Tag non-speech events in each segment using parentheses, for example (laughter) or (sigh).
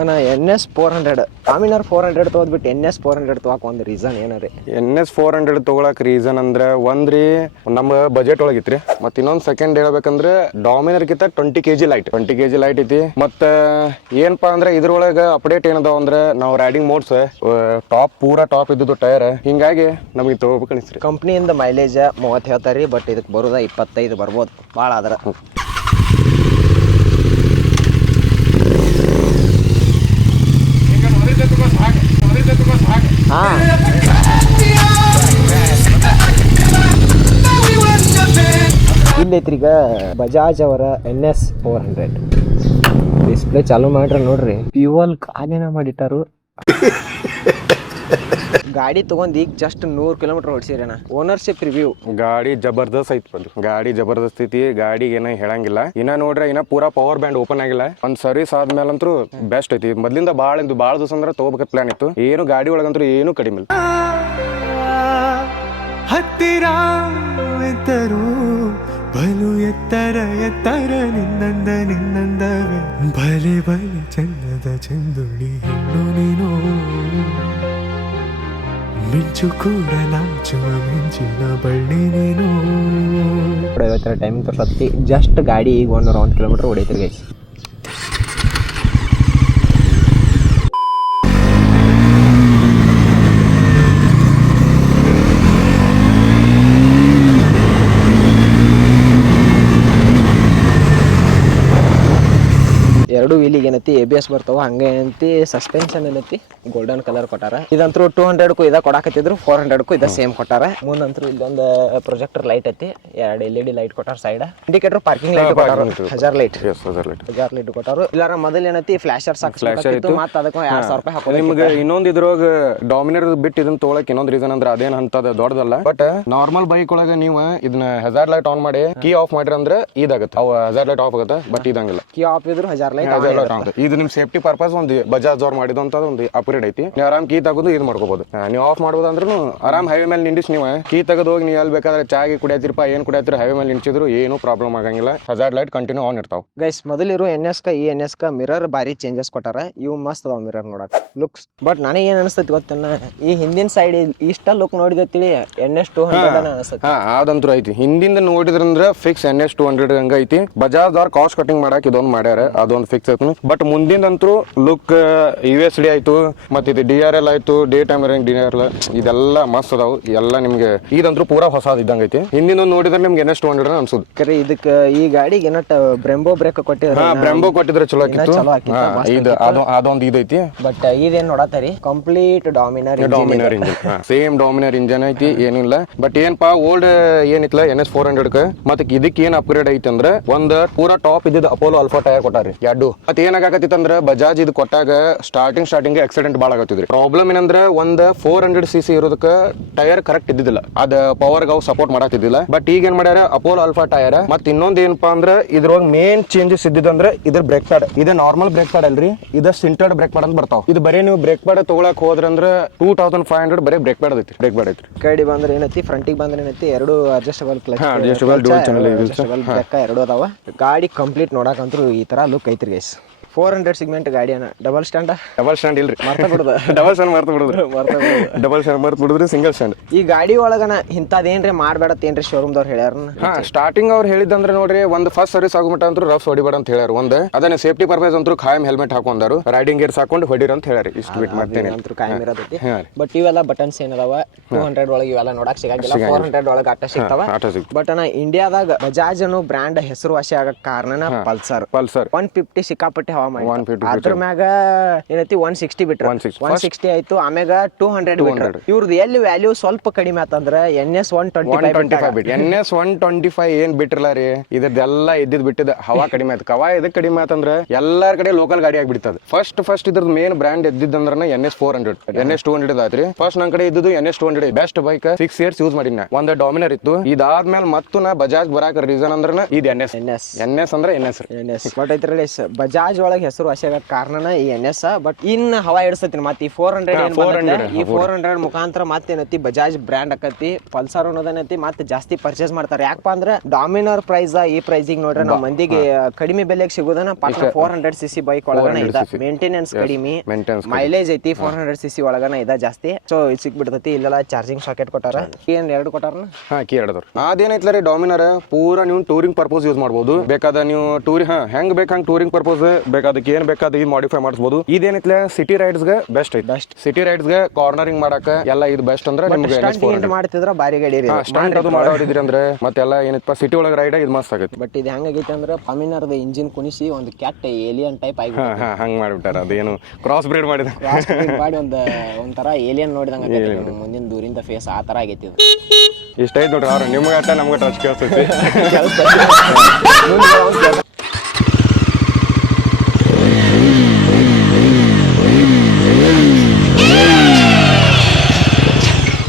ಅಣ್ಣ N S four hundred Dominar four hundred ತೊಗೊಂಡ್ಬಿಟ್ಟು N S four hundred ತೊಗೊಳಕ್ ಒಂದು reason ಏನರಿ? ಎನ್ ಎಸ್ ಫೋರ್ ಹಂಡ್ರೆಡ್ ತೊಗೊಳಕ್ reason ಅಂದ್ರೆ ಒಂದ್ರಿ ನಮ್ಮ ಬಜೆಟ್ ಒಳಗಿತ್ರಿ ಮತ್ತೆ ಇನ್ನೊಂದ್ ಸೆಕೆಂಡ್ ಹೇಳ್ಬೇಕಂದ್ರೆ ಡಾಮಿನರ್ ಕಿಂತ twenty K G light twenty K G light ಐತಿ. ಮತ್ತ ಏನಪ್ಪಾ ಅಂದ್ರೆ ಇದ್ರೊಳಗ ಅಪ್ಡೇಟ್ ಏನದಾವ ಅಂದ್ರೆ ನಾವು ರೈಡಿಂಗ್ ಮೋಡ್ಸ್ ಟಾಪ್ ಪೂರಾ ಟಾಪ್ ಇದ್ದು ಟೈರ್ ಹಿಂಗಾಗಿ ನಮಗೆ ತಗೋಬೇಕು ಅನಿಸ್ರಿ ಕಂಪ್ನಿಯಿಂದ ಮೈಲೇಜ್ ಮೂವತ್ತು ಹೇಳ್ತಾರೆ ಬಟ್ ಇದಕ್ಕೆ ಬರೋದ ಇಪ್ಪತ್ತೈದು ಬರ್ಬೋದು. ಭಾಳ ಆದ್ರ. ಹಾಂ. ಇಲ್ಲೈತ್ರೀಗ ಬಜಾಜ್ ಅವರ N S four hundred display ಚಾಲೂ ಮಾಡ್ರಿ ನೋಡ್ರಿ. ಫ್ಯೂವಲ್ ಕಾಲೇನ ಮಾಡಿಟ್ಟಾರು. ಗಾಡಿ ತಗೊಂಡ್ ಈಗ ಜಸ್ಟ್ ನೂರು ಕಿಲೋಮೀಟರ್ ಓಡಿಸಿರಣ ಓನರ್ಶಿಪ್ ರಿವ್ಯೂ ಗಾಡಿ ಜಬರ್ದಸ್ತ್ ಐತಿ ಬಂದು. ಗಾಡಿ ಜಬರ್ದಸ್ತ್ ಐತಿ ಗಾಡಿ ಏನ ಹೇಳಂಗಿಲ್ಲ. ಇನ್ನ ನೋಡ್ರೆ ಇನ್ನ ಪೂರಾ ಪವರ್ ಬ್ಯಾಂಡ್ ಓಪನ್ ಆಗಿಲ್ಲ. ಒಂದ್ ಸರ್ವಿಸ್ ಆದ್ಮೇಲಂತೂ ಬೆಸ್ಟ್ ಐತಿ. ಮೊದ್ಲಿಂದ ಭಾಳ ಇದು ಭಾಳ ದಿವಸ ಅಂದ್ರೆ ತಗೋಬೇಕ ಪ್ಲಾನ್ ಇತ್ತು. ಏನು ಗಾಡಿ ಒಳಗಂತೂ ಏನು ಕಡಿಮೆ ಇಲ್ಲ. ಹತ್ತಿರ ಎತ್ತರು ಬಲು ಎತ್ತರ ಎತ್ತರ ನಿನ್ನಂದ ನಿನ್ನಂದವೇ. ಬಲೆ ಬಲೆ ಚಂದದ ಚಂದುಳಿ ಹೆಣ್ಣು ನೀನು. ಮಿಂಚು ಕೂಡ ನಾಚುವ ಮಿಂಚಿನ ಬಳ್ಳಿ ನೀನು ಐವತ್ತರ ಟೈಮಿಂಗ್ ತೋರ್ಸತ್ತಿ ಜಸ್ಟ್ ಗಾಡಿ ಈಗ ಒಂದು ಒಂದು ಕಿಲೋಮೀಟರ್ ಹೊಡೈತ್ರಿ ಗೈಸ್ ಎರಡು ವೀಲಿಗೆ ಏನೈತಿ ಎ ಬಿ ಎಸ್ ಬರ್ತಾವ ಹಂಗೆ ಏನೈತಿ ಸಸ್ಪೆನ್ಷನ್ ಏನೈತಿ ಗೋಲ್ಡನ್ ಕಲರ್ ಕೊಟ್ಟಾರ. ಇದಂತೂ ಟೂ ಹಂಡ್ರೆಡ್ಕು ಇದ ಕೊಡಾಕತ್ತಿದ್ರು ಫೋರ್ ಹಂಡ್ರೆಡ್ಕು ಇದ ಸೇಮ್ ಕೊಟ್ಟಾರ. ಮುಂದಂತೂ ಇಲ್ಲೊಂದು ಪ್ರೊಜೆಕ್ಟರ್ ಲೈಟ್ ಐತಿ ಎರಡು ಎಲ್ ಇ ಡಿ ಲೈಟ್ ಕೊಟ್ಟಾರ ಸೈಡ್ ಇಂಡಿಕೇಟರ್ ಪಾರ್ಕಿಂಗ್ ಲೈಟ್ ಕೊಟ್ಟಾರ ಹಜಾರ್ ಲೈಟ್. ಹಜಾರ್ ಲೈಟ್ ಕೊಟ್ಟಾರ. ಇಲ್ಲಾರ ಮೊದಲು ಏನೈತಿ ಫ್ಲಾಶರ್ ಸಾಕು ಇತ್ತು. ಮತ್ತೆ ಅದಕ್ಕೆ ಎರಡ್ ಸಾವಿರ ರೂಪಾಯಿ ಹಾಕೋದು ನಿಮ್ಗೆ ಇನ್ನೊಂದ್ ಇದ್ರೊಳಗ ಡಾಮಿನರ್ ಬಿಟ್ಟು ಇದನ್ನ ತೊಗೊಳಕ್ ಇನ್ನೊಂದ್ ರೀಸನ್ ಅಂದ್ರೆ ಅದೇನ್ ಅಂತದ ದೊಡ್ಡದಲ್ಲ. ಬಟ್ ನಾರ್ಮಲ್ ಬೈಕ್ ಒಳಗ ನೀವು ಇದನ್ನ ಹಜಾರ್ ಲೈಟ್ ಆನ್ ಮಾಡಿ ಕೀ ಆಫ್ ಮಾಡ್ರಿ ಅಂದ್ರೆ ಇದಾಗುತ್ತೆ. ಅವ ಹೆಜಾರ್ ಲೈಟ್ ಆಫ್ ಆಗುತ್ತೆ ಬಟ್ ಇದಂಗಿಲ್ಲ. ಕೀ ಆಫ್ ಇದ್ರು ಹಜಾರ್ ಲೈಟ್ ಇದು ನಿಮ್ ಸೇಫ್ಟಿ ಪರ್ಪಸ್ ಒಂದು ಬಜಾಜ್ ಅವ್ರು ಮಾಡಿದಂತ ಒಂದು ಅಪ್ಗ್ರೇಡ್ ಐತಿ. ನೀವು ಆರಾಮ್ ಕೀ ತಗೋದು ಇದು ಮಾಡ್ಕೋಬಹುದು ನೀವು ಆಫ್ ಮಾಡ್ಬೋದು ಅಂದ್ರೂ ಆರಾಮ್ ಹೈವೇ ಮೇಲೆ ನಿಂಡಿಸ್ ನೀವು. ಕೀ ತಗದು ಹೋಗಿ ನೀವು ಎಲ್ಲಿ ಬೇಕಾದ್ರೆ ಚಾಗಿ ಕುಡಿಯತಿರ್ಪ ಏನ್ ಕುಡಿಯತಿರ ಹೈವೇ ಮೇಲೆ ನಿಂಚಿದ್ರು ಏನು ಪ್ರಾಬ್ಲಮ್ ಆಗಂಗಿಲ್ಲ. ಹಜಾರ್ ಲೈಟ್ ಕಂಟಿನ್ಯೂ ಆನ್ ಇರ್ತಾವ. ಗೈಸ್ ಮೊದಲಿರೋ ಎನ್ ಎಸ್ ಕ ಈ ಎನ್ ಎಸ್ ಕ ಮಿರರ್ ಬಾರಿ ಚೇಂಜಸ್ ಕೊಟ್ಟಾರ. ಇವು ಮಸ್ತ್ ಅದಾವ ಮಿರರ್ ನೋಡಕ್. ಲುಕ್ಸ್ ಬಟ್ ನನಗೆ ಏನ್ ಅನಿಸ್ತೈತಿ ಗೊತ್ತನ್ನ ಈ ಹಿಂದಿನ ಸೈಡ್ ಇಷ್ಟ ಲುಕ್ ನೋಡಿದತ್ತಿಳಿ ಎನ್ ಎಸ್ ಟೂ ಹಂಡ್ರೆಡ್ ಅನಿಸ್ತೈತಿ. ಹಾ ಅದಂತೂ ಐತಿ. ಹಿಂದಿಂದ ನೋಡಿದ್ರಂದ್ರ fix N S two hundred ಹಂಗ ಐತಿ. ಬಜಾಜ್ ಅವ್ರ ಕಾಸ್ಟ್ ಕಟಿಂಗ್ ಮಾಡಕ್ ಇದೊಂದು ಮಾಡ್ಯಾರ. ಅದೊಂದು ಫಿಕ್ಸ್ ಐತಿ. ಬಟ್ ಮುಂದಿಂದಂತೂ ಲುಕ್ ಯು ಎಸ್ ಡಿ ಆಯ್ತು ಮತ್ತೆ ಇದು ಡಿ ಆರ್ ಎಲ್ ಆಯ್ತು day time D R L ಇದೆಲ್ಲ ಮಸ್ತ್ ಅದಾವು. ಎಲ್ಲ ನಿಮ್ಗೆ ಇದಂತೂ ಪೂರಾ ಹೊಸ ಇದ್ದಂಗ ಐತಿ. ಹಿಂದಿನ ನೋಡಿದ್ರೆ ನಿಮ್ಗೆ ಟೂ ಹಂಡ್ರೆಡ್ ಅನ್ಸುದು. ಕರೆ ಇದಕ್ಕೆ ಈ ಗಾಡಿಗೆ ಏನೋ ಬ್ರೆಂಬೋ ಬ್ರೇಕ್ ಕೊಟ್ಟಿದ್ರೆ. ಹಾ ಬ್ರೆಂಬೋ ಕೊಟ್ಟಿದ್ರೆ ಚಲೋ ಆಗಿತ್ತು. ಇದು ಅದು ಅದೊಂದು ಇದೈತಿ. ಬಟ್ ಇದೇನ್ ನೋಡತ್ತರಿ complete Dominar Dominar engine same Dominar engine ಐತಿ ಏನಿಲ್ಲ. ಬಟ್ ಏನ್ಪಾ ಓಲ್ಡ್ ಏನಿತ್ಲ ಎನ್ ಎಸ್ ಫೋರ್ ಹಂಡ್ರೆಡ್ ಮತ್ತೆ ಇದಕ್ಕೆ ಏನ್ ಅಪ್ಗ್ರೇಡ್ ಐತಿ ಅಂದ್ರೆ ಒಂದ್ ಪೂರಾ ಟಾಪ್ ಇದ್ದಿದ್ದು ಅಪೋಲೋ ಅಲ್ಫಾ ಟೈರ್ ಕೊಟ್ಟಾರಿ ಎರಡು. ಮತ್ತೆ ಏನಾಗತ್ತಿತ್ತಂದ್ರೆ ಬಜಾಜ್ ಇದು ಕೊಟ್ಟಾಗ ಸ್ಟಾರ್ಟಿಂಗ್ ಸ್ಟಾರ್ಟಿಂಗ್ ಆಕ್ಸಿಡೆಂಟ್ ಭಾಳ ಆಗತ್ತಿದ್ರಿ ಪ್ರಾಬ್ಲಮ್ ಏನಂದ್ರೆ ಒಂದ್ ಫೋರ್ ಹಂಡ್ರೆಡ್ ಸಿ ಸಿ ಇರೋದಕ್ಕೆ ಟೈರ್ ಕರೆಕ್ಟ್ ಇದ್ದಿದ್ದಿಲ್ಲ. ಅದ ಪವರ್ ಅವು ಸಪೋರ್ಟ್ ಮಾಡತ್ತಿದ್ದಿಲ್ಲ ಬಟ್ ಈಗ ಏನ್ ಮಾಡ್ಯಾರ? ಅಪೋಲೋ ಅಲ್ಫಾ ಟೈರ್ ಮತ್ತೆ ಇನ್ನೊಂದ್ ಏನಪ್ಪಾ ಅಂದ್ರೆ ಇದ್ರೊಳಗೆ ಮೇನ್ ಚೇಂಜಸ್ ಇದ್ದಿದಂದ್ರೆ ಇದ್ರ ಬ್ರೇಕ್ ಪ್ಯಾಡ್ ಇದು ನಾರ್ಮಲ್ ಬ್ರೇಕ್ ಪ್ಯಾಡ್ ಅಲ್ರಿ. ಇದು ಸಿಂಟರ್ಡ್ ಬ್ರೇಕ್ ಪ್ಯಾಡ್ ಅಂತ ಬರ್ತಾವ. ಇದು ಬರೀ ನೀವು ಬ್ರೇಕ್ ಪ್ಯಾಡ್ ತಗೊಳಕ್ ಹೋದ್ರಂದ್ರೆ ಟೂ ತೌಸಂಡ್ ಫೈವ್ ಹಂಡ್ರೆಡ್ ಬರೀ ಬ್ರೇಕ್ ಪ್ಯಾಡ್ ಐತಿ ಬ್ರೇಕ್ ಪ್ಯಾಡ್ ಐತಿ ಕೈಡಿ ಬಂದ್ರೆ ಏನೈತಿ? ಫ್ರಂಟಿಗೆ ಬಂದ್ರೆ ಏನೈತಿ? ಎರಡು ಅಡ್ಜಸ್ಟಬಲ್ ಕ್ಲಚ್ ಅಡ್ಜಸ್ಟಬಲ್ ಎರಡು ಅದಾವ ಗಾಡಿ ಕಂಪ್ಲೀಟ್ ನೋಡಕಂತ್ರು ಈ ತರ ಲುಕ್ ಐತ್ರಿ ಗೈಸ್ ಫೋರ್ ಹಂಡ್ರೆಡ್ ಸಿಗ್ಮೆಂಟ್ ಗಾಡಿ ಅನ್ನ ಡಬಲ್ ಸ್ಟ್ಯಾಂಡ್ ಡಬಲ್ ಸ್ಟ್ಯಾಂಡ್ ಇಲ್ರಿ. ಮರ್ತ ಬಿಡುದ? ಡಬಲ್ ಸ್ಟ್ಯಾಂಡ್ ಮರ್ತು ಬಿಡುದ್ರಿ ಮರ್ತ. ಡಬಲ್ ಸ್ಟ್ಯಾಂಡ್ ಮರ್ತು ಬಿಡುದ್ರಿ ಸಿಂಗಲ್ ಸ್ಟ್ಯಾಂಡ್ ಈ ಗಾಡಿ ಒಳಗನ ಇಂಥದ್ದೇನ್ರಿ ಮಾಡ್ಬೇಡತ್ತೇನ್ರಿ ಶೋರೂಮ್ದವ್ರು ಹೇಳ್ಯಾರ ಹಾ ಸ್ಟಾರ್ಟಿಂಗ್ ಅವ್ರು ಹೇಳಿದಂದ್ರೆ ನೋಡ್ರಿ ಒಂದು ಫಸ್ಟ್ ಸರ್ವಿಸ್ ಆಗುಮಟ್ಟ ಅಂತೂ ರಫ್ ಹೊಡಿಬೇಡ ಅಂತ ಹೇಳ್ಯಾರ. ಒಂದ್ ಅದನ್ನ ಸೇಫ್ಟಿ ಪರ್ಪಸ್ ಅಂತೂ ಖಾಯಂ ಹೆಲ್ಮೆಟ್ ಹಾಕೊಂಡಾರು. ರೈಡಿಂಗ್ ಗೇರ್ಸ್ ಹಾಕೊಂಡು ಹೊಡಿರ ಅಂತ ಹೇಳ್ಯಾರ. ಇಷ್ಟು ಬಿಟ್ ಮಾಡ್ತೇನೆ. ಅಂತೂ ಕಾಯಂ ಇರೋದೈತಿ. ಬಟ್ ಇವೆಲ್ಲ ಬಟನ್ಸ್ ಏನದಾವ? ಟೂ ಹಂಡ್ರೆಡ್ ಒಳಗೆ ಇವೆಲ್ಲ ನೋಡಕ್ ಸಿಗಂಗಿಲ್ಲ. ಫೋರ್ ಹಂಡ್ರೆಡ್ ಒಳಗೆ ಆಟ ಸಿಗ್ತಾವ. ಬಟ್ ಅಣ್ಣ ಇಂಡಿಯಾದಾಗ ಬಜಾಜ್ ಅನ್ನೋ ಬ್ರ್ಯಾಂಡ್ ಹೆಸರುವಾಸಿ ಆಗ ಕಾರಣನ ಪಲ್ಸರ್ ಪಲ್ಸರ್ ಒನ್ ಫಿಫ್ಟಿ ಸಿಕ್ಕಾಪಟ್ಟೆ ಹವಾ ಮಾಡಿ 150 ಅದ್ರ ಮ್ಯಾಗ ಏನೈತಿ? ಒನ್ ಸಿಕ್ಸ್ಟಿ ಬಿಟ್ರ. 160. ಒನ್ ಸಿಕ್ಸ್ಟಿ ಆಯ್ತು ಆಮ್ಯಾಗ ಟೂ ಹಂಡ್ರೆಡ್ ಬಿಟ್ರ. ಇವ್ರದ್ದು ಎಲ್ಲಿ ವ್ಯಾಲ್ಯೂ ಸ್ವಲ್ಪ ಕಡಿಮೆ ಆತಂದ್ರ N S one twenty twenty five ಬಿಟ್ N S one twenty five ಏನ್ ಬಿಟ್ರಲ್ಲ ರೀ? ಇದ್ರದ್ದೆಲ್ಲ ಇದ್ದಿದ್ ಬಿಟ್ಟಿದ್ ಹವಾ (laughs) ಕಡಿಮೆ ಆಯ್ತು. ಕವಾ ಎದಕ್ ಕಡಿಮೆ ಆತಂದ್ರೆ ಎಲ್ಲಾರ ಕಡೆ ಲೋಕಲ್ ಗಾಡಿ ಆಗಿಬಿಡ್ತದೆ. ಫಸ್ಟ್ ಫಸ್ಟ್ ಇದ್ರದ್ದು main brand ಎದ್ದಿದ್ದಂದ್ರ N S four hundred N S two hundred ಆಯ್ತ್ರಿ ಫಸ್ಟ್ ನನ್ ಕಡೆ ಇದ್ದು N S two hundred best bike six years use ಮಾಡಿನ ಒಂದ್ ಡಾಮಿನರ್ ಇತ್ತು. ಇದಾದ್ಮೇಲೆ ಮತ್ತು ನಾ ಬಜಾಜ್ ಬರಾಕ ರೀಸನ್ ಅಂದ್ರೆ ಇದು N S N S N S ಅಂದ್ರೆ N S N S but ಐತ್ರಲ್ಲಿ Bajaj ಒಳಗೆ ಒಳಗೆ ಹೆಸರು ಆಗ ಕಾರಣನ ಈ ಎನ್ ಎಸ್ ಬಟ್ ಇನ್ ಹವಾ ಇಡ್ಸತ್ತೀನಿ ಮತ್ತೆ ಈ ಫೋರ್ ಹಂಡ್ರೆಡ್ ಹಾ, 400, ಈ ಫೋರ್ ಹಂಡ್ರೆಡ್ ಮುಖಾಂತರ ಮತ್ತೇನೈತಿ ಬಜಾಜ್ ಬ್ರ್ಯಾಂಡ್ ಆಕತಿ ಪಲ್ಸರ್ ಅನ್ನೋದೇನೈತಿ ಮತ್ತೆ ಜಾಸ್ತಿ ಪರ್ಚೇಸ್ ಮಾಡ್ತಾರೆ. ಯಾಕಪ್ಪ ಅಂದ್ರೆ ಡಾಮಿನರ್ ಪ್ರೈಸ್ ಈ ಪ್ರೈಸಿಗೆ ನೋಡ್ರೆ ನಮ್ಮ ಮಂದಿಗೆ ಕಡಿಮೆ ಬೆಲೆಗೆ ಸಿಗೋದನ್ನ ಪಾಟ್ನ four hundred C C bike ಒಳಗನ 400 ಇದೆ ಮೇಂಟೆನೆನ್ಸ್ ಕಡಿಮೆ. ಮೈಲೇಜ್ ಐತಿ ಫೋರ್ ಹಂಡ್ರೆಡ್ ಸಿ ಸಿ ಒಳಗನ ಇದೆ ಜಾಸ್ತಿ. ಸೊ ಇದು ಸಿಕ್ಬಿಡ್ತೈತಿ ಇಲ್ಲೆಲ್ಲ ಚಾರ್ಜಿಂಗ್ ಸಾಕೆಟ್ ಕೊಟ್ಟಾರ. ಏನ್ ಎರಡು ಕೊಟ್ಟಾರ ಹಾ ಕೀ ಎರಡು ಅದೇನೈತ್ಲ ರೀ ಡಾಮಿನರ್ ಪೂರಾ ನೀವು ಟೂರಿಂಗ್ ಪರ್ಪಸ್ ಯೂಸ್ ಮಾಡ್ಬೋದು. ಬೇಕಾದ ನೀವು ಟೂರಿ ಹಾ ಹೆಂಗ್ ಬೇಕು ಹಂಗ್ ಟೂರಿಂಗ್ ಪರ್ಪಸ್ ಬೇಕಾದಕ್ಕೆ ಏನ್ ಬೇಕಾದ ಇದು ಮಾಡಿಫೈ ಮಾಡಿಸಬಹುದು ಇದೇನಿತ್ಲೆ ಸಿಟಿ ರೈಡ್ಸ್ಗೆ ಬೆಸ್ಟ್ ಐತಿ. ಬೆಸ್ಟ್ ಸಿಟಿ ರೈಡ್ಸ್ಗೆ ಕಾರ್ನರಿಂಗ್ ಮಾಡಕ ಎಲ್ಲ ಇದು ಬೆಸ್ಟ್ ಅಂದ್ರೆ ನಿಮ್ಗೆ ಮಾಡ್ತಿದ್ರ ಬಾರಿ ಗಾಡಿ ಸ್ಟ್ಯಾಂಡ್ ಅದು ಮಾಡೋರಿದ್ರಿ ಅಂದ್ರೆ ಮತ್ತೆಲ್ಲ ಏನೈತಪ್ಪ ಸಿಟಿ ಒಳಗೆ ರೈಡ್ ಇದು ಮಸ್ತ್ ಆಗುತ್ತೆ. ಬಟ್ ಇದು ಹೆಂಗಾಗೈತೆ ಅಂದ್ರೆ ಪಾಮಿನರ್ದ ಇಂಜಿನ್ ಕುಣಿಸಿ ಒಂದು ಕ್ಯಾಟ್ ಏಲಿಯನ್ ಟೈಪ್ ಆಗಿ ಹಂಗ್ ಮಾಡ್ಬಿಟ್ಟಾರ. ಅದೇನು ಕ್ರಾಸ್ ಬ್ರೀಡ್ ಮಾಡಿದ. ಮಾಡಿ ಒಂದು ಒಂಥರ ಏಲಿಯನ್ ನೋಡಿದಂಗ ಮುಂದಿನ ದೂರಿಂದ ಫೇಸ್ ಆ ತರ ಆಗೈತಿ ಇದು. ಇಷ್ಟ ಐತ್ ನೋಡ್ರಿ ಅವ್ರ. ನಿಮ್ಗೆ ಅಟ್ಟ ನಮ್ಗೆ ಟಚ್ ಕೇಳ್ತೈತಿ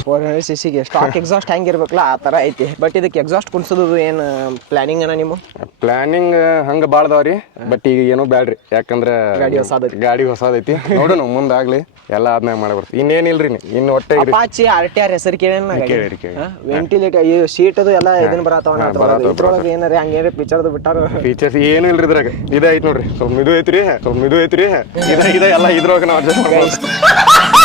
ಫೋರ್ ಹಂಡ್ರೆಡ್ ಸಿ ಸಿಗೆ ಸ್ಟಾಕ್ ಎಕ್ಸಾಸ್ಟ್ ಹೆಂಗಿರ್ಬೇಕಲ್ಲ ಆ ತರ ಐತಿ. ಬಟ್ ಇದಕ್ಕೆ ಎಕ್ಸಾಸ್ಟ್ ಕುಣಿಸೋದು ಏನು ಪ್ಲಾನಿಂಗ್ ಅನ್ನ ನಿಮ್ಮ ಪ್ಲಾನಿಂಗ್ ಹಂಗ ಬಾಳ್ದಾವ್ರಿ ಬಟ್ ಈಗ ಏನೋ ಬ್ಯಾಡ್ರಿ. ಯಾಕಂದ್ರೆ ಗಾಡಿ ಹೊಸದೈತಿ. ಗಾಡಿ ಹೊಸಾದೈತಿ. ನೋಡೋಣ ಮುಂದಾಗ್ಲಿ ಎಲ್ಲ ಆದ್ಮೇ ಮಾಡಬರ್ತಿ ಇನ್ನೇನಿಲ್ರಿ ಇನ್ನು ಒಟ್ಟೆ ಇರಿ. ಅಪಾಚಿ ಆರ್ ಟಿ ಆರ್ ಹೆಸರು ಕೇಳಿ. ವೆಂಟಿಲೇಟರ್ ಈ ಸೀಟ್ ಅದು ಎಲ್ಲ ಇದನ್ನ ಬರತಾವ, ಇದ್ರೊಳಗೆ ಏನಾರ ಹಂಗೇನಾರ ಪಿಕ್ಚರ್ದು ಬಿಟ್ಟಾರ? ಫೀಚರ್ಸ್ ಏನು ಇಲ್ರಿ ಇದ್ರಾಗ. ಇದೇ ಐತ್ ನೋಡ್ರಿ. ಸ್ವಲ್ಪ ಮಿದು ಐತ್ರಿ. ಸ್ವಲ್ಪ ಮಿದು ಐತ್ರಿ. ಇದ ಎಲ್ಲ ಇದ್ರೊಳಗ ನಾವು ಅಡ್ಜಸ್ಟ್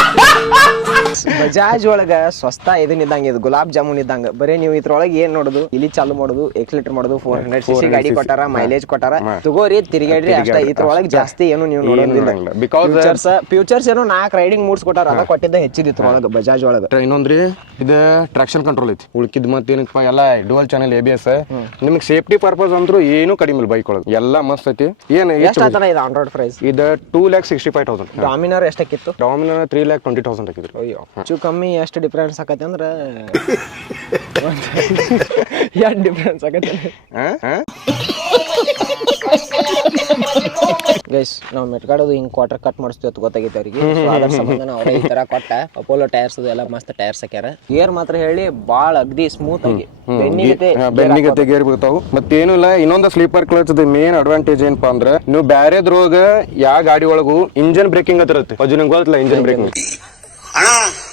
ಬಜಾಜ್ ಒಳಗ ಸ್ವಸ್ತ ಇದನ್ ಇದ್ದಂಗ ಇದು ಗುಲಾಬ್ ಜಾಮೂನ್ ಇದ್ದಂಗ. ಬರೀ ನೀವು ಇದ್ರೊಳಗೆ ಏನ್ ನೋಡುದು? ಇಲ್ಲಿ ಚಾಲು ಮಾಡೋದು ಎಕ್ಸಿಲೇಟರ್ ಮಾಡೋದು ಫೋರ್ ಹಂಡ್ರೆಡ್ ಸಿ 400 ಗಾಡಿ. ಕೊಟ್ಟಾರ ಮೈಲೇಜ್ ಕೊಟ್ಟಾರ. ತಗೋರಿ ತಿರುಗಾಡ್ರಿ ಅಷ್ಟ. ಇದ್ರೊಳಗೆ ಜಾಸ್ತಿ ಏನು ನೀವು ನೋಡೋದಿಲ್ಲ. ಬಿಕಾಸ್ ಫ್ಯೂಚರ್ಸ್ ಫ್ಯೂಚರ್ಸ್ ಏನೋ ನಾಲ್ಕು ರೈಡಿಂಗ್ ಮೂಡ್ಸ್ ಕೊಟ್ಟಾರ ಅದ ಕೊಟ್ಟಿದ್ದ ಹೆಚ್ಚಿದ ಇದ್ರೊಳಗ ಬಜಾಜ್ ಒಳಗ ಇನ್ನೊಂದ್ರಿ ಇದು ಟ್ರಾಕ್ಷನ್ ಕಂಟ್ರೋಲ್ ಐತಿ. ಉಳ್ಕಿದ್ ಮತ್ತೇನಪ್ಪ ಎಲ್ಲ dual channel A B S ನಿಮ್ಗೆ ಸೇಫ್ಟಿ ಪರ್ಪಸ್ ಅಂದ್ರು ಏನು ಕಡಿಮೆ ಇಲ್ಲ ಬೈಕ್ ಒಳಗೆ. ಎಲ್ಲ ಮಸ್ತ್ ಐತಿ. ಏನ್ ಎಷ್ಟ ಆತನ ಇದು ಆಂಡ್ರಾಯ್ಡ್ ಪ್ರೈಸ್ ಇದು two lakh sixty five thousand Dominar ಎಷ್ಟಕ್ಕಿತ್ತು? Dominar three lakh twenty thousand ಹಾಕಿದ್ರು. ಅಯ್ಯೋ. ಹೆಚ್ಚು ಕಮ್ಮಿ ಎಷ್ಟು ಡಿಫ್ರೆನ್ಸ್ ಆಕತಿ ಅಂದ್ರೆ ಎಷ್ಟು ಡಿಫ್ರೆನ್ಸ್ ಆಕತಿ ಗೈಸ್ ನಾವು ಮೆಟ್ಗಾಡೋದು ಹಿಂಗ್ ಕ್ವಾರ್ಟರ್ ಕಟ್ ಮಾಡಿಸ್ತೀವಿ ಅಂತ ಗೊತ್ತಾಗೈತೆ ಅವ್ರಿಗೆ. ಅದರ ಸಂಬಂಧ ನಾವು ಈ ತರ ಕೊಟ್ಟ. ಅಪೋಲೋ ಟೈರ್ಸ್ ಎಲ್ಲ ಮಸ್ತ್ ಟೈರ್ಸ್ ಹಾಕ್ಯಾರ. ಗೇರ್ ಮಾತ್ರ ಹೇಳಿ ಬಾಳ ಅಗ್ದಿ ಸ್ಮೂತ್ ಆಗಿ. ಬೆನ್ನಿಗತೆ ಬೆನ್ನಿಗತ್ತೆ ಗೇರ್ ಮತ್ತೆ ಮತ್ತೇನು ಇಲ್ಲ ಇನ್ನೊಂದು ಸ್ಲೀಪರ್ ಕ್ಲಚ್ ಮೇನ್ ಅಡ್ವಾಂಟೇಜ್ ಏನಪ್ಪಾ ಅಂದ್ರೆ ನೀವು ಬ್ಯಾರೆದ್ರೊಳಗ ಯಾವ ಗಾಡಿ ಒಳಗು ಇಂಜನ್ ಬ್ರೇಕಿಂಗ್ ಹತ್ತಿರತ್ತೆ ಅಜು ನಿಮ್ಗೆ ಗೊತ್ತಿಲ್ಲ ಇಂಜನ್ ಬ್ರೇಕಿಂಗ್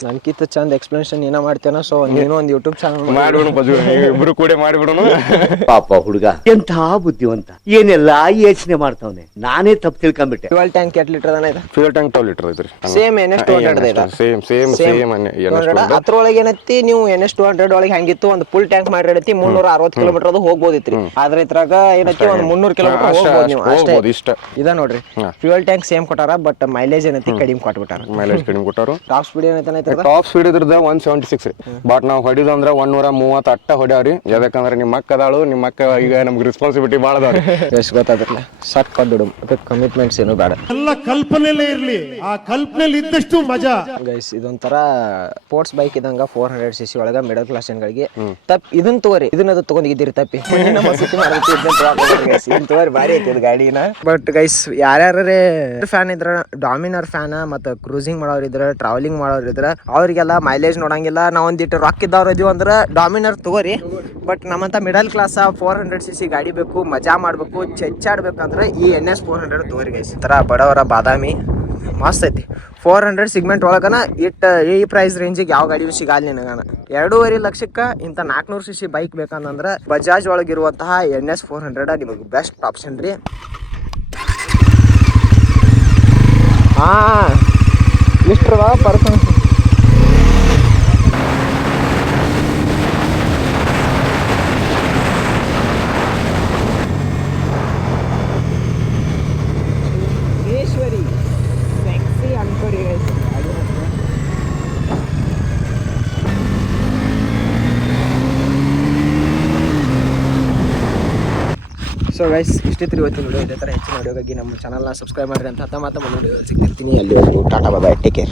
ನನ್ಕಿಂತ ಚಂದ ಎಕ್ಸ್ಪ್ಲನೇಷನ್ ಏನ ಮಾಡ್ತೇನ ಸೊ ನೀನು ಒಂದು ಯೂಟ್ಯೂಬ್ ಚಾನಲ್ ಮಾಡ್ಬಿಡು. ಬಜು ಇಬ್ರು ಕೂಡ ಮಾಡಿಬಿಡೋನು ಪಾಪ ಹುಡುಗ. ಎಂತ ಬುದ್ಧಿವಂತ. ಏನೆಲ್ಲ ಯೋಚನೆ ಮಾಡ್ತಾವನೆ? ನಾನೇ ತಪ್ಪು ತಿಳ್ಕೊಂಡ್ಬಿಟ್ಟೆ ಫ್ಯೂಯಲ್ ಟ್ಯಾಂಕ್ ಎಟ್ ಲೀಟರ್ ಅದ ಇದು? ಫ್ಯೂಯಲ್ ಟ್ಯಾಂಕ್ ಟೂ ಲೀಟರ್ ಐತ್ರಿ. Same N S two hundred ಇದೆ ಸೇಮ್ ಸೇಮ್ ಸೇಮ್ ಅದ್ರೊಳಗೆ ಏನೈತಿ ನೀವು ಎನ್ ಎಸ್ ಟು ಹಂಡ್ರೆಡ್ ಒಳಗೆ ಹೆಂಗಿತ್ತು ಒಂದು ಫುಲ್ ಟ್ಯಾಂಕ್ ಮಾಡಿರೈತಿ ಮುನ್ನೂರ ಅರವತ್ತು ಕಿಲೋಮೀಟರ್ ಅದು ಹೋಗ್ಬೋದಿತ್ರಿ. ಆದ್ರೆ ಇದ್ರಾಗ ಏನೈತಿ ಒಂದು ಮುನ್ನೂರು ಕಿಲೋಮೀಟರ್ ಹೋಗ್ಬೋದು ನೀವು. ಅಷ್ಟೇ. ಇಷ್ಟ. ಇದ ನೋಡ್ರಿ. ಫ್ಯೂಯಲ್ ಟ್ಯಾಂಕ್ ಸೇಮ್ ಕೊಟ್ಟಾರ ಬಟ್ ಮೈಲೇಜ್ ಏನತ್ತಿ ಕಡಿಮೆ ಕೊಟ್ಬಿಟ್ಟಾರ. ಮೈಲೇಜ್ ಕಡಿಮೆ ಕೊಟ್ಟಾರ. ಟಾಪ್ ಸ್ಪೀಡ್ ಏನೈತೆ ಟಾಪ್ ಸ್ಪೀಡ್ ಇದ್ರದ ಒನ್ ಸೆವೆಂಟಿ ಸಿಕ್ಸ್ ರೀ. ಬಟ್ ನಾವು ಹೊಡಿದು ಅಂದ್ರೆ ಒನ್ ನೂರ ಮೂವತ್ತು ಅಟ್ಟ ಹೊಡ್ಯಾವ್ರಿ ಯಾಕಂದ್ರೆ ನಿಮ್ಮ ಅಕ್ಕ ಅದಾಳು ನಿಮ್ಮ ಅಕ್ಕ ಈಗ ನಮ್ಗೆ ರೆಸ್ಪಾನ್ಸಿಬಿಲಿಟಿ ಭಾಳ ಅದಾವ್ರಿ (laughs) ಎಷ್ಟು ಗೊತ್ತಾದ್ರಲ್ಲ ಸಟ್ ಕೊಡ್ಬಿಡು ಅದಕ್ಕೆ ಕಮಿಟ್ಮೆಂಟ್ಸ್ ಏನು ಬೇಡ. ಎಲ್ಲ ಕಲ್ಪನೆಲ್ಲೇ ಇರಲಿ. ಆ ಕಲ್ಪನೆಲಿ ಇದ್ದಷ್ಟು ಮಜಾ. ಗೈಸ್ ಇದೊಂಥರ ಸ್ಪೋರ್ಟ್ಸ್ ಬೈಕ್ ಇದಂಗ ಫೋರ್ ಹಂಡ್ರೆಡ್ ಸಿ ಸಿ ಒಳಗ ಮಿಡಲ್ ಕ್ಲಾಸ್ ಜನಗಳಿಗೆ ತಪ್ ಇದನ್ನ ತಗೋರಿ. ಇದನ್ನ ಅದು ತಗೊಂಡಿದ್ದೀರಿ ತಪ್ಪಿ. ನಮ್ಮ ಸುತ್ತಿ ಮಾಡಬೇಕು ಇದನ್ನ. ತಗೋರಿ ಭಾರಿ ಐತಿ ಇದು ಗಾಡಿನ. ಬಟ್ ಗೈಸ್ ಯಾರ್ಯಾರೇ ಫ್ಯಾನ್ ಇದ್ರ ಡಾಮಿನರ್ ಫ್ಯಾನ್ ಮತ್ತು ಕ್ರೂಸಿಂಗ್ ಮಾಡೋರು ಇದ್ರ ಟ್ರಾವೆಲಿಂಗ್ ಮಾಡೋರು ಇದ್ರ ಅವರಿಗೆಲ್ಲ ಮೈಲೇಜ್ ನೋಡಂಗಿಲ್ಲ. ನಾವ್ ಒಂದಿಟ್ಟು ರೊಕ್ಕ ಇದ್ದವ್ರು ಇದೀವಿ ಅಂದ್ರೆ ಡಾಮಿನರ್ ತಗೋರಿ. ಬಟ್ ನಮ್ಮಂತ middle class four hundred C C ಗಾಡಿ ಬೇಕು, ಮಜಾ ಮಾಡ್ಬೇಕು, ಚೆಚ್ಚಾಡ್ಬೇಕಂದ್ರೆ ಈ ಎನ್ ಎಸ್ ಫೋರ್ ಹಂಡ್ರೆಡ್ ತಗೋರಿ ಗೈಸ್ ಈ ಬಡವರ ಬಾದಾಮಿ ಮಸ್ತ್ ಐತಿ. ಫೋರ್ ಹಂಡ್ರೆಡ್ ಸಿಗ್ಮೆಂಟ್ ಒಳಗನ ಇಟ್ ಈ ಪ್ರೈಸ್ ರೇಂಜಿಗೆ ಯಾವ ಗಾಡಿಯೂ ಸಿಗಲ್ಲ ನಿನಗನ. ಎರಡೂವರೆ ಲಕ್ಷಕ್ಕೆ ಇಂಥ ನಾಲ್ಕುನೂರು ಸಿ ಸಿ ಬೈಕ್ ಬೇಕಂತಂದ್ರೆ ಬಜಾಜ್ ಒಳಗಿರುವಂತಹ ಎನ್ ಎಸ್ ಫೋರ್ ಹಂಡ್ರೆಡ್ ನಿಮಗೆ ಬೆಸ್ಟ್ ಆಪ್ಷನ್ ರೀ. ಇಷ್ಟ್ರದ ಪರ್ಸನ್ ಈಶ್ವರಿ ಸೆಕ್ಸಿ ಅನ್ಕೋರಿ ಇಷ್ಟಿತ್ತು ಇವತ್ತಿನ ವಿಡಿಯೋ ಇದೇ ಥರ ಹೆಚ್ಚಿನ ವಿಡಿಯೋಗಾಗಿ ನಮ್ಮ ಚಾನಲ್ನ ಸಬ್ಸ್ಕ್ರೈಬ್ ಮಾಡಿರಿ ಅಂತ ಮಾತ್ರ ಮುಂದೆ ಸಿಗ್ತಿರ್ತೀನಿ. ಅಲ್ಲಿ ಟಾಟಾ ಬಾಯ್ ಟೇಕ್ ಕೇರ್